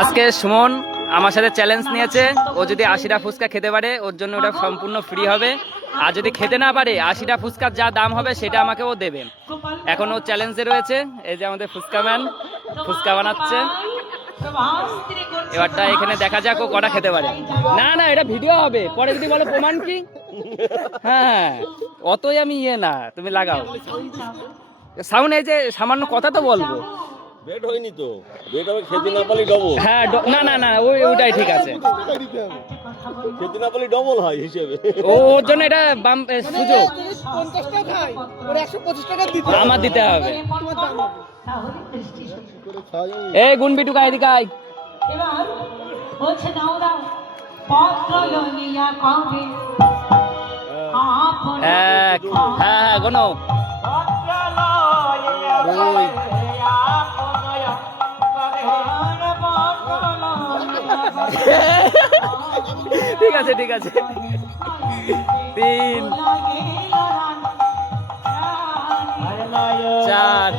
আজকে সুমন আমার সাথে চ্যালেঞ্জ নিয়েছে, ও যদি 80টা ফুচকা খেতে পারে ওর জন্য ওটা সম্পূর্ণ ফ্রি হবে, আর যদি খেতে না পারে 80টা ফুচকার যা দাম হবে সেটা আমাকে ও দেবে। এখন ও চ্যালেঞ্জে রয়েছে। এই যে আমাদের ফুচকা ম্যান ফুচকা বানাচ্ছে, এবারটা এখানে দেখা যাক ও কটা খেতে পারে। না না, এটা ভিডিও হবে, পরে যদি বলো প্রমাণ কি। হ্যাঁ অতই আমি না, তুমি লাগাও সাউন্ড। এই যে সামান্য কথা তো বলবো, বেড হয়নি তো, বেড হবে খেতে না পারলে ডবল। হ্যাঁ না না না, ওইটাই ঠিক আছে, খেতে না পারলে ডবল হয় হিসেবে। ওর জন্য এটা বাম সুযোগ, 50 টাকা খাই ওর 125 টাকা দিতে আমার দিতে হবে। তাহলে এই গুনবিটু গায়ে দিকাই এবার বলছে দাওরা পত্র লইয়া কবে আপন এক, হ্যাঁ হ্যাঁ গোনো, দুই, ঠিক আছে ঠিক আছে, তিন, চার,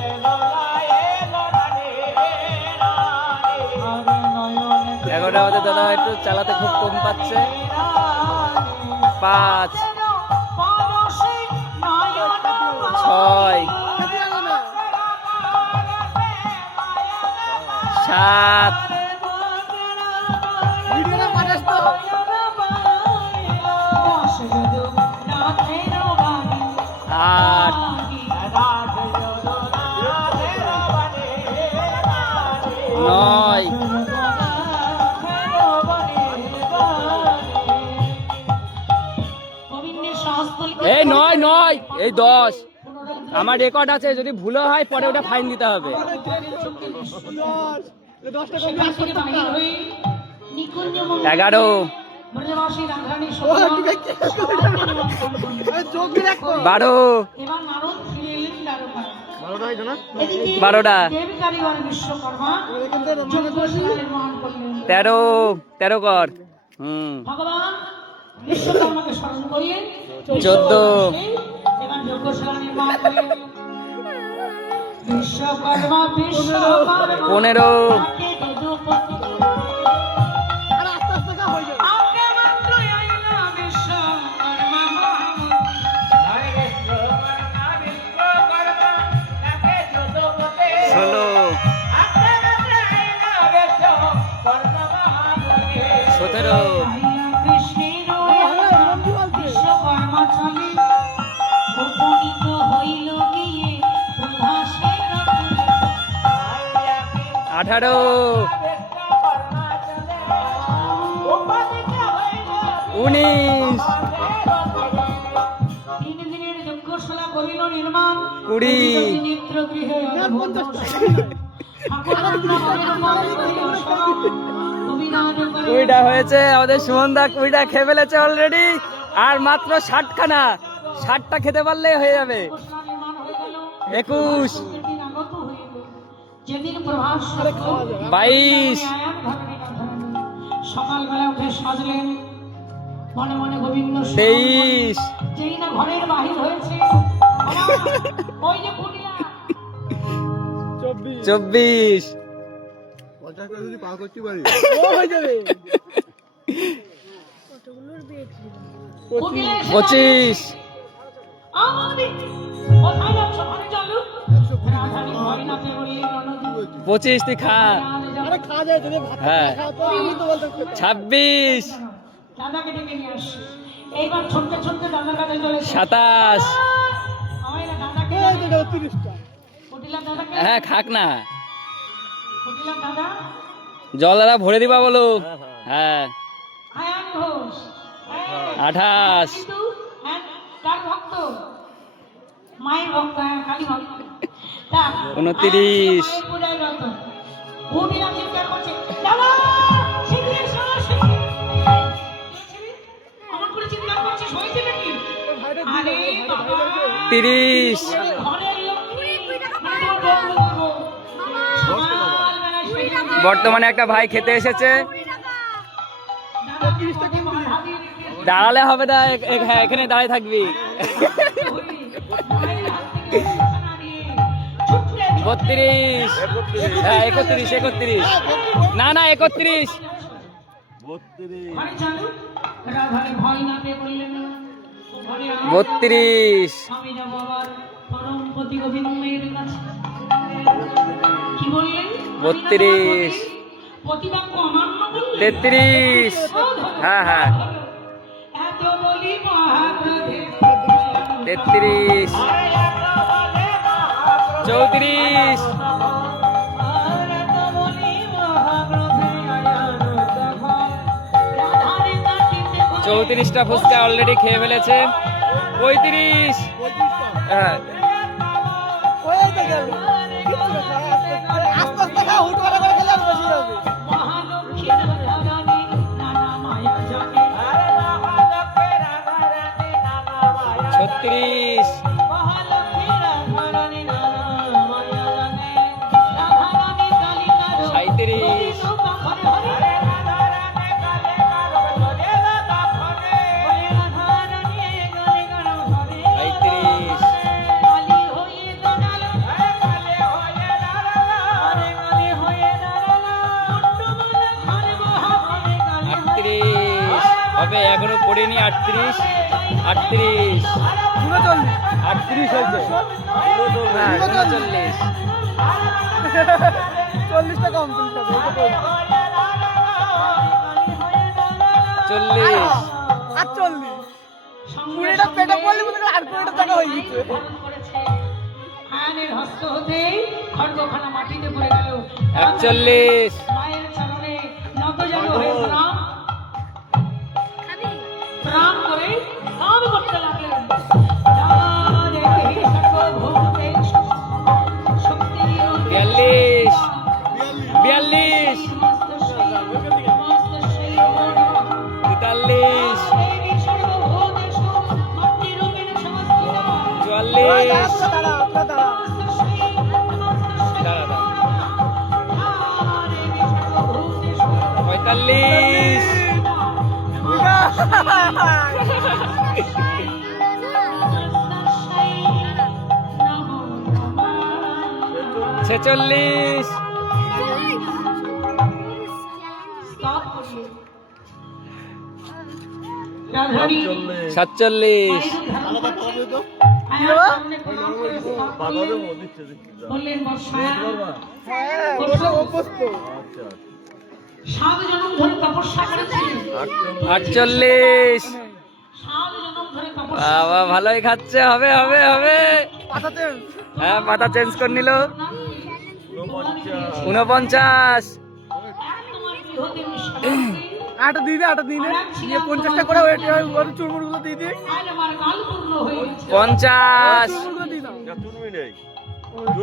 এগারোটা আমাদের দাদা একটু চালাতে খুব কম পাচ্ছে, 5, 6, 7, ভিডিওটা পাঠাস তো 8, 9, এই 9, এই 10, আমার রেকর্ড আছে, যদি ভুলও হয় পরে ওটা ফাইন দিতে হবে। 11, 12, 12টা, 13, 13 কর, 14, 15, আর আস্তে আস্তে কা হয়ে যাবে 16, 17, আঠারো, 19, 20টা হয়েছে আমাদের সুমনদা, 20টা খেয়ে ফেলেছে অলরেডি, আর মাত্র 60খানা, 60টা খেতে পারলেই হয়ে যাবে। 21, 22, সকালবেলা উঠে সাজলেন, মনে মনে গোবিন্দ 23, যেই না ঘরের বাহির হয়েছে, ওই যে পুরিয়া 24, 50 টাকা যদি পাস করতে পারি হয়ে যাবে 25, আমাদের কোথায় যাচ্ছ ঘরে চলো রাধারি ভয় না পেয়ে বললি ননদি 25 তুই খা, আরে খা যায় যদি ভাত হ্যাঁ, খাও তো আমি তো বলতে 26, দাদাকে ডেকে নিয়ে আসি। এইবার ছুটতে ছুটতে দাদার কাছে চলে 27, আমায় দাদাকে এই তো 30টা কুটিলা দাদাকে হ্যাঁ খাক না, কুটিলা দাদা জলদারা ভরে দিবা বলো, হ্যাঁ, আয়ান ঘোষ 28, কিন্তু হ্যাঁ কার ভক্ত মায়ের ভক্ত, হ্যাঁ কালী ভক্ত। তা 29, পূজায় রত কুটিলা চিৎকার করছে দাদা শিগগির এসো, শিগগির। আমার করে চিৎকার করছিস হয়েছে নাকি? আরে বাবা 30, ঘরের লক্ষ্মী বর্তমানে একটা ভাই খেতে এসেছে, দাঁড়ালে হবে না, হ্যাঁ এখানে দাঁড়ায় থাকবি। 32, হ্যাঁ 31, 31, না না 31, 32, ঘরে চলো রাধারে ভয় না পেয়ে বললেন ঘরে আয়। 32, আমি যাব আবার পরম পতি গোবিন্দের কাছে। কি বললেন? 32, প্রতিবাক্য অমান্য করলেন। 33, হ্যাঁ হ্যাঁ এত বলি মহাপ্রভে 33, 34, 34টা ফুচকা অলরেডি খেয়ে ফেলেছে। 35, হ্যাঁ ওই তো গেল কিচ্ছু না, আস্তে আস্তে খা, হুট করে খেলে আর বেশি যাবে। মহালক্ষ্মী রাধারানী নানা মায়া জানে 36, মহালক্ষ্মী রাধারানী নানা মায়া জানে রাধারানী কালিকার 37, হবে এখনো পড়িনি। 38, 38, 38 হয়েছে, হ্যাঁ 39, 40টা কম 40, 48 পুরোটা পেটে পড়লে মনে হয় আর পুরোটা টাকা হয়ে গেছে। আয়নের হস্ত হতেই খড়গখানা মাটিতে পড়ে গেল। 41, মায়ের চরণে নতজানু হয়ে প্রণাম করে গান করতে লাগলেন। বিয়াল্লিশ, 42, 43, 44, দাঁড়া দাঁড়া, দাঁড়া, 45, 46, রাধারী 47, বাজারে দিচ্ছে দেখি যা। বললেন বর্ষা হ্যাঁ ওটা অভ্যস্ত। আচ্ছা 7 জনম ধরে তপস্যা করেছিলেন। 48, 7 জনম ধরে তপস্যা বাবা ভালোই খাচ্ছে, হবে হবে হবে, পাঠাতে হ্যাঁ মাথা চেঞ্জ করে নিল। 49, তোমার গৃহদেব আটা দিয়ে দে, আটা দিয়ে দে, দিয়ে 50টা করে ওই চুরমুরগুলো দিয়ে দে, আজ আমার গাল পূর্ণ হয়ে গেছে। 50, চুরমুরগুলো দিয়ে দাও। চুনমি নেই,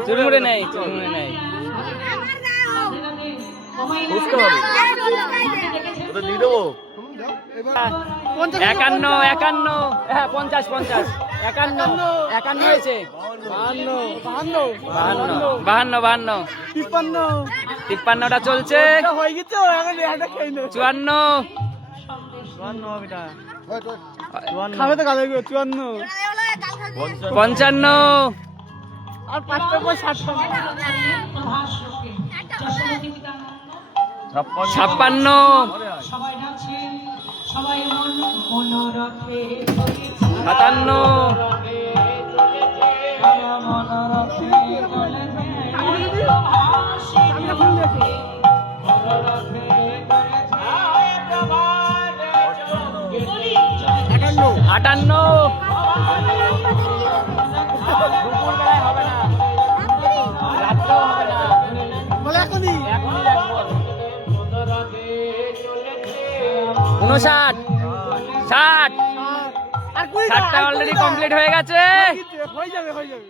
চুরমুড়ে নেই, চুরমুড়ে নেই, ফুচকা হবে, ওটা দিয়ে দেবো। 51, 51, হ্যাঁ 50, 50, 51, 51 হয়েছে, 52 52, 53টা চলছে, এটা হয়ে গেছে, এখন এটা খেয়ে নে। 54, খাবে তো গালে 54 55, আর 5টা পর 60টা। ছাপ্পান্ন। 56, সবাই ডাকছেন, সবাই মন রাখে 57, চাবিটা খুলে দে। 58, দুপুরবেলায় হবে না, রাত্রেও হবে না, বলে এখনই এখনই রাখবো। 59, 60, আর কুড়ি 60টা অলরেডি কমপ্লিট হয়ে গেছে। হয়ে যাবে হয়ে যাবে।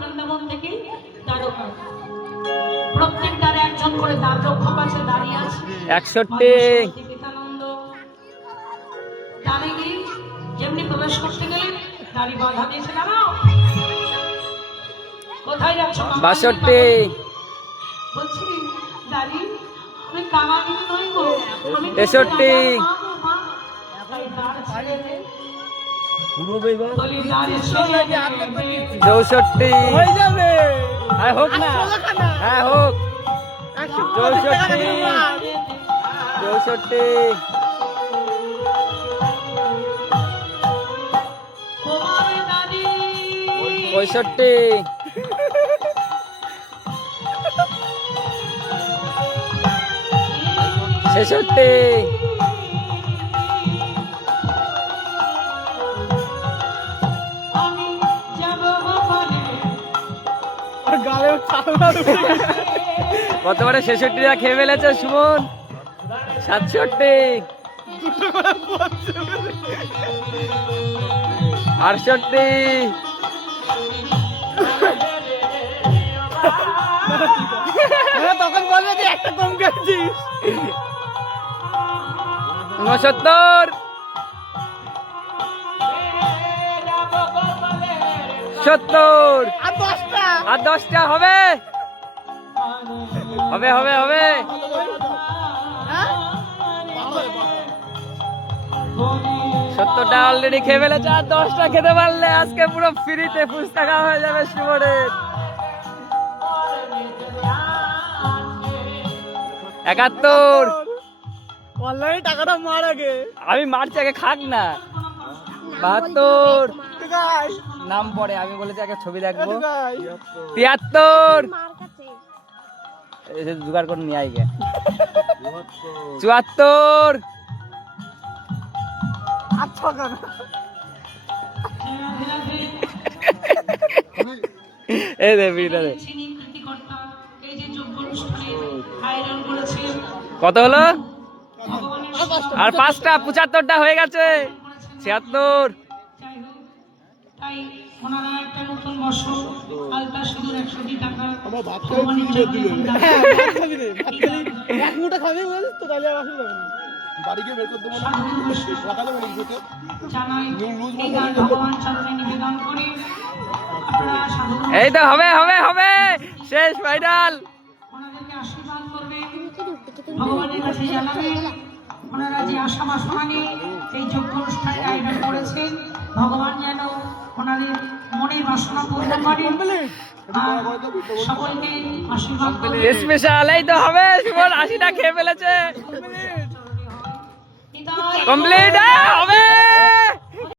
বৃন্দাবন থেকে দ্বারকা প্রত্যেক দ্বারে একজন করে দ্বার রক্ষক আছে, দাঁড়িয়ে আছে। 61, বিবেকানন্দ দ্বারে গিয়ে যেমনি প্রবেশ করতে গেলেন দাঁড়ি বাধা দিয়েছে, দাঁড়াও, কোথায় যাচ্ছ? 62, বলছি দাঁড়ি, আমি কাঙালি নই গো, আমি তো 63, মা গো, মা। তাই দ্বার ছেড়ে দে। পুরো বেবা বলি নারী ছেলে নেবে। 64 হয়ে যাবে হ্যাঁ হোক না 16খানা। হ্ঁ হোক 150 টাকা দিলে মার। 64 তোমার দাদি 65 66 আমি যাব গোপনে আর গালে চালা উঠে গেছে। কতবারে 66 টাকা খেয়ে ফেলেছে সুমন 67 দুটো করে পড়ছে। 68 হ্যাঁ, তখন বলবে যে একটা কম খাচ্ছিস। 69 70 আর 10টা। আর 10টা হবে হবে হবে হবে হ্যাঁ? 70টা অলরেডি খেয়ে ফেলেছে আর 10টা খেতে পারলে আজকে পুরো ফ্রিতে ফুচকা খাওয়া হয়ে যাবে সুমনের 71 অনলাইনে টাকাটা মার আগে। আমি মারছি আগে খাক না 72 ঠিক আছে, নাম পড়ে আমি বলেছি আগে ছবি দেখবো ঠিক আছে। 73 এসে জোগাড় করে নিয়ে আই গে 74 আর 6 খানা। এই দে বিড়িটা দে যিনি কৃতিকর্তা এই যে যোগ্য অনুষ্ঠানে আয়োজন করেছেন কত হলো ভগবানের আর 5টা। আর 5টা 75টা হয়ে গেছে 76 যাই হোক, তাই ওনারা একটা নতুন বছর আলতা সিঁদুর 100 টাকা ভগবানের জন্য এখন দান হ্যাঁ, ভাত খাবি রে, ভাত খাবি। এক মুঠো খাবি বলিস তো, তাহলে আর অসুবিধা হবে না। সাধুর বৈষ্ণব জানাই এই দান ভগবান চরণে নিবেদন করে আপনারা সাধু এই তো হবে হবে হবে শেষ ফাইনাল ওনাদেরকে আশীর্বাদ করবেন ভগবানের কাছে জানাবেন ওনারা যে আশা বাসনা নিয়ে এই যজ্ঞ অনুষ্ঠানে আয়োজন করেছেন ভগবান যেন ওনাদের মনের বাসনা পূর্ণ করেন আর সকলকে আশীর্বাদ করবেন স্পেশাল এই তো হবে সুমন 80টা খেয়ে ফেলেছে পিতা কমপ্লিট হবে